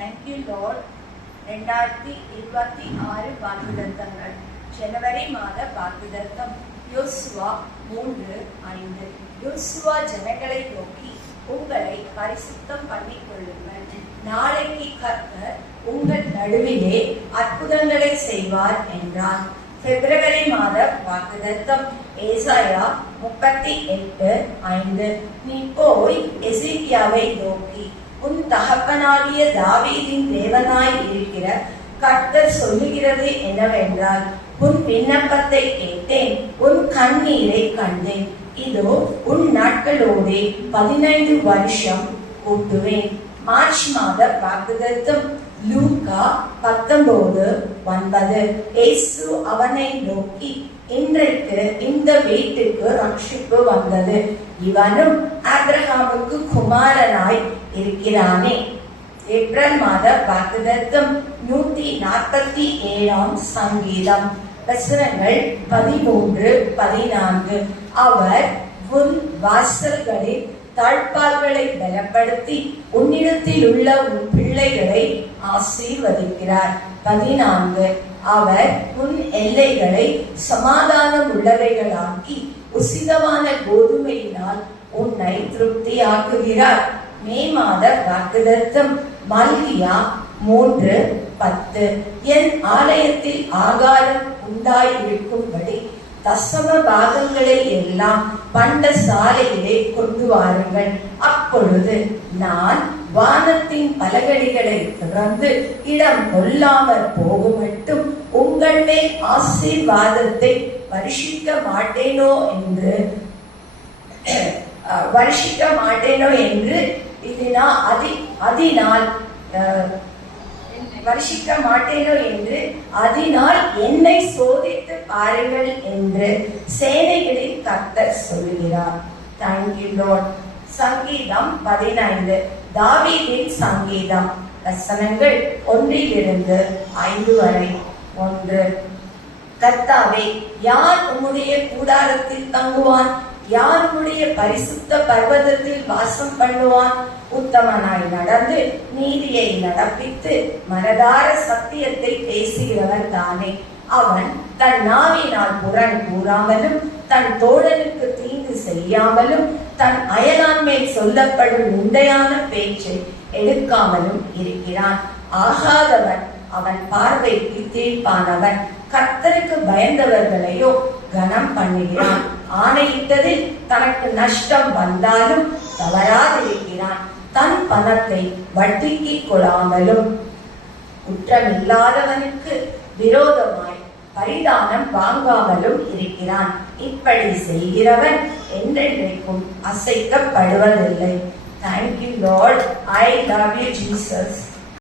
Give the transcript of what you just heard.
Thank you Lord. 2026 வாக்குத்தத்தங்கள். ஜனவரி மாத வாக்குத்தத்தம். யோசுவா 3:5. யோசுவா ஜனங்களை நோக்கி, உங்களை பரிசுத்தம் பண்ணிக் கொள்ளுங்கள். நாளைக்கு கர்த்தர் உங்கள் நடுவிலே அற்புதங்களை செய்வார் என்றார். பிப்ரவரி மாத வாக்குத்தத்தம். ஏசாயா 38:5. நீ போய் எசேக்கியாவை நோக்கி, உன் தகப்பனாகிய தாவீதின் தேவனாய் இருக்கிற கர்த்தர் சொல்லுகிறது என்னவென்றால், உன் விண்ணப்பத்தை கேட்டேன், உன் கண்ணீரை கண்டேன். இதோ உன் நாட்களோடே 15 வருஷம் கூட்டுவேன். மார்ச் மாத வாக்குத்தத்தம். லூக்கா 19:9. இயேசு அவனை நோக்கி, இன்றைக்கு இந்த வீட்டுக்கு ரட்சிப்பு வந்தது, இவனும் ஆபிரகாமுக்கு குமாரனாய் இருக்கிறானே. ஏப்ரல் மாத வாக்குத்தத்தம். 147 சங்கீதம். வசனங்கள் 13-14. அவர் உன் வாசல்களில் தாழ்பால்களை பலப்படுத்தி உன்னிடத்தில் உள்ள உன் பிள்ளைகளை ஆசீர்வதிக்கிறார். 14. அவர் உன் எல்லைகளை சமாதானம் உள்ளவைகளாக்கி உசிதமான கோதுமையினால் உன்னை திருப்தியாக்குகிறார். மே மாத வாக்குத்தத்தம். மல்கியா 3:10. என் ஆலயத்தில் ஆகாரம் உண்டாயிருக்கும்படி தசம பாகங்களை எல்லாம் பண்டசாலையிலே கொண்டு வாருங்கள். அப்பொழுது நான் வானத்தின் பலகடிகளை திறந்து இடம் கொள்ளாமற் போகுமட்டும் உங்கள் மேல் ஆசீர்வாதத்தை வருஷிக்க மாட்டேனோ என்று அதனால் என்னை சோதித்து பாருங்கள் என்று சேனைகளின் கர்த்தர் சொல்லுகிறார். Thank you Lord. சங்கீதம் 15. தாவீதின் சங்கீதம். வசனங்கள் 1-5 வரை. 1. கர்த்தாவே, யார் உம்முடைய கூடாரத்தில் தங்குவான்? யார் உம்முடைய பரிசுத்த பர்வதத்தில் வாசம் பண்ணுவான்? உத்தமனாய் நடந்து நீதியை நடப்பித்து மனதார சத்தியத்தை பேசுகிறவன் தானே. அவன் தன் நாவினால் புறன் கூறாமலும் தன் தோழனுக்கு தீங்கு செய்யாமலும் தன் அயலான் மேல் சொல்லப்படும் நிந்தையான பேச்சை எடுக்காமலும் இருக்கிறான். ஆகாதவன் அவன் பார்வைக்கு தீர்ப்பானவன். கர்த்தருக்கு பயந்தவர்களையோ கனம் பண்ணுகிறான். ஆணையிட்டதில் தனக்கு நஷ்டம் வந்தாலும் தவறாதிருக்கிறான். தன் பணத்தை வட்டிக்கு கொள்ளாமலும் குற்றமில்லாதவனுக்கு விரோதமாய் பரிதானம் வாங்காமலும் இருக்கிறான். இப்படி செய்கிறவன் என்றென்றைக்கும் அசைக்கப்படுவதில்லை. Thank you Lord. I love you Jesus.